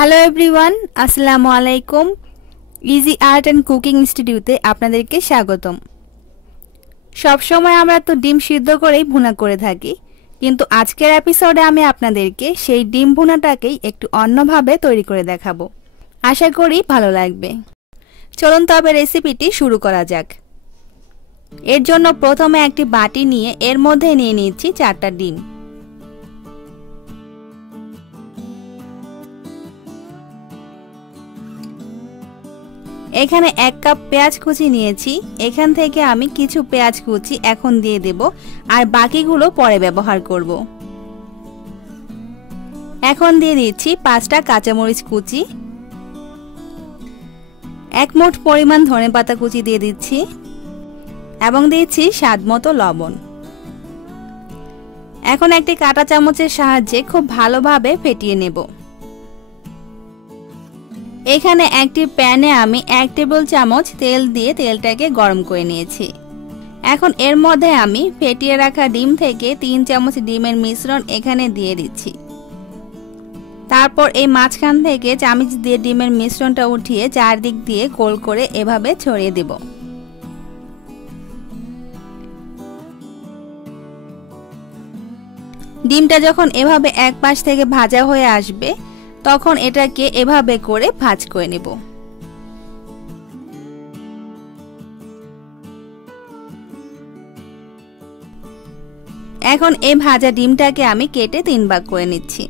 Hello everyone আসসালামু আলাইকুম easy art and cooking ইনস্টিটিউটে আপনাদেরকে স্বাগতম। সবসময় আমরা তো ডিম সিদ্ধ করেই ভুনা করে থাকি, কিন্তু আজকের এপিসোডে আমি আপনাদেরকে সেই ডিম ভুনাটাকেই একটু অন্যভাবে তৈরি করে দেখাবো। আশা করি ভালো লাগবে। চলুন তবে রেসিপিটি শুরু করা যাক। এর জন্য প্রথমে একটি বাটি নিয়ে এর মধ্যে নিয়ে নিচ্ছি চারটা ডিম। এখানে এক কাপ পেঁয়াজ কুচি নিয়েছি। এখান থেকে আমি কিছু পেঁয়াজ কুচি এখন দিয়ে দেব আর বাকিগুলো পরে ব্যবহার করব। এখন দিয়ে দিচ্ছি পাঁচটা কাঁচামরিচ কুচি। এক মুঠ পরিমাণ ধনে পাতা কুচি দিয়ে দিচ্ছি এবং দিচ্ছি স্বাদ মতো লবণ। এখন একটি কাঁটা চামচের সাহায্যে খুব ভালোভাবে ফেটিয়ে নেব। এখানে একটি প্যানে আমি এক টেবিল চামচ তেল দিয়ে তেলটাকে গরম করে নিয়েছি। এখন এর মধ্যে আমি ফেটিয়ে রাখা ডিম থেকে তিন চামচ ডিমের মিশ্রণ এখানে দিয়ে দিচ্ছি। তারপর এই মাঝখান থেকে চামচ দিয়ে ডিমের মিশ্রণটা উঠিয়ে চারদিক দিয়ে গোল করে এভাবে ছড়িয়ে দেব। ডিমটা যখন এভাবে এক পাশ থেকে ভাজা হয়ে আসবে তখন এটাকে এভাবে করে ভাজ করে নেব। এখন এই ভাজা ডিমটাকে আমি কেটে তিন ভাগ করে নিচ্ছি।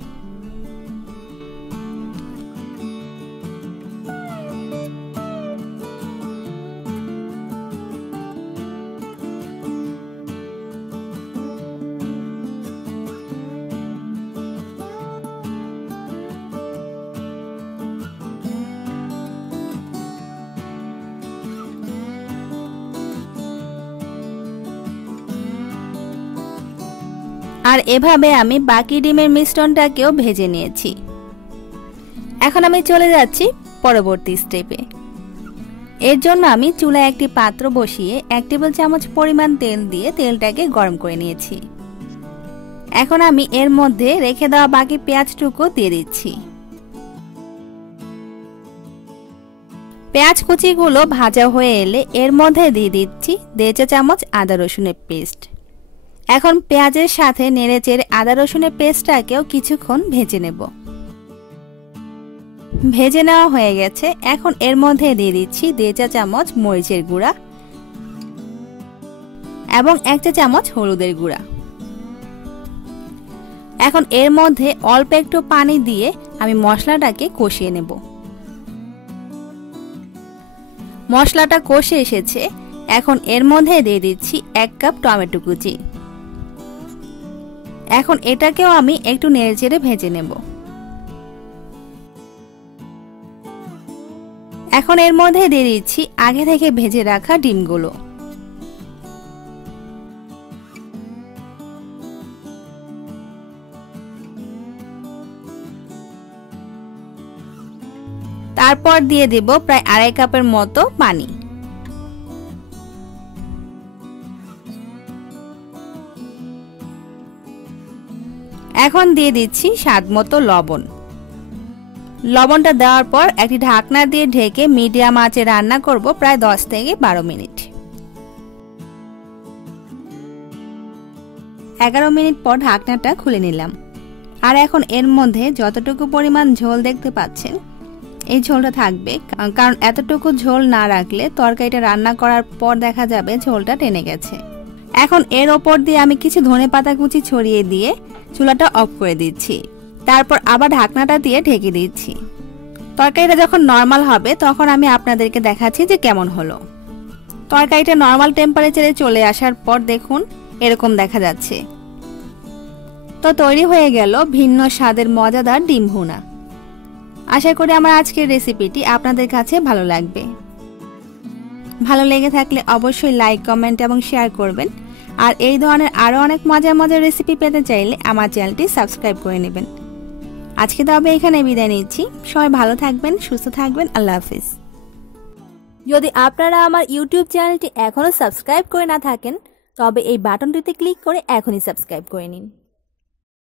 আর এভাবে আমি বাকি ডিমের মিশ্রণটাকেও ভেজে নিয়েছি। এখন আমি চলে যাচ্ছি পরবর্তী স্টেপে এর জন্য আমি চুলায় একটি পাত্র বসিয়ে এক টেবিল চামচ পরিমাণ তেল দিয়ে তেলটাকে গরম করে নিয়েছি। এখন আমি এর মধ্যে রেখে দেওয়া বাকি পেঁয়াজটুকু দিয়ে দিচ্ছি। পেঁয়াজ কুচিগুলো ভাজা হয়ে এলে এর মধ্যে দিয়ে দিচ্ছি দেড় চা চামচ আদা রসুনের পেস্ট। এখন পেঁয়াজের সাথে নেড়ে চেড়ে আদা রসুনের পেস্টটাকেও কিছুক্ষণ ভেজে নেব। ভেজে নেওয়া হয়ে গেছে। এখন এর মধ্যে দিয়ে দিচ্ছি দেড় চা চামচ মরিচের গুঁড়া এবং এক চা চামচ হলুদের গুঁড়া। এখন এর মধ্যে অল্প একটু পানি দিয়ে আমি মশলাটাকে কষিয়ে নেব। মশলাটা কষে এসেছে। এখন এর মধ্যে দিয়ে দিচ্ছি এক কাপ টমেটো কুচি। এখন এটাকেও আমি একটু নেড়ে চেড়ে ভেজে নেব। এখন এর মধ্যে দিয়ে দিচ্ছি আগে থেকে ভেজে রাখা ডিমগুলো। তারপর দিয়ে দেব প্রায় আড়াই কাপের মতো পানি। এখন দিয়ে দিচ্ছি স্বাদ মতো লবণ। লবণটা দেওয়ার পর একটি ঢাকনা দিয়ে ঢেকে মিডিয়াম আঁচে রান্না করব প্রায় দশ থেকে বারো মিনিট। এগারো মিনিট পর ঢাকনাটা খুলে নিলাম। আর এখন এর মধ্যে যতটুকু পরিমাণ ঝোল দেখতে পাচ্ছেন, এই ঝোলটা থাকবে। কারণ এতটুকু ঝোল না রাখলে তরকারিটা রান্না করার পর দেখা যাবে ঝোলটা টেনে গেছে। এখন এর ওপর দিয়ে আমি কিছু ধনে পাতা কুচি ছড়িয়ে দিয়ে চুলাটা অফ করে দিচ্ছি। তারপর আবার ঢাকনাটা দিয়ে ঢেকে দিচ্ছি। তরকারিটা যখন নর্মাল হবে, তখন আমি আপনাদেরকে দেখাচ্ছি যে কেমন হলো। তরকারিটা নর্মাল টেম্পারেচারে চলে আসার পর দেখুন, এরকম দেখা যাচ্ছে। তো তৈরি হয়ে গেল ভিন্ন স্বাদের মজাদার ডিম ভুনা। আশা করি আমার আজকের রেসিপিটি আপনাদের কাছে ভালো লাগবে। ভালো লেগে থাকলে অবশ্যই লাইক কমেন্ট এবং শেয়ার করবেন। আর এই ধরনের আরও অনেক মজার মজার রেসিপি পেতে চাইলে আমার চ্যানেলটি সাবস্ক্রাইব করে নেবেন। আজকে তবে এখানে বিদায় নিচ্ছি। সবাই ভালো থাকবেন, সুস্থ থাকবেন। আল্লাহ হাফিজ। যদি আপনারা আমার ইউটিউব চ্যানেলটি এখনও সাবস্ক্রাইব করে না থাকেন, তবে এই বাটনটিতে ক্লিক করে এখনই সাবস্ক্রাইব করে নিন।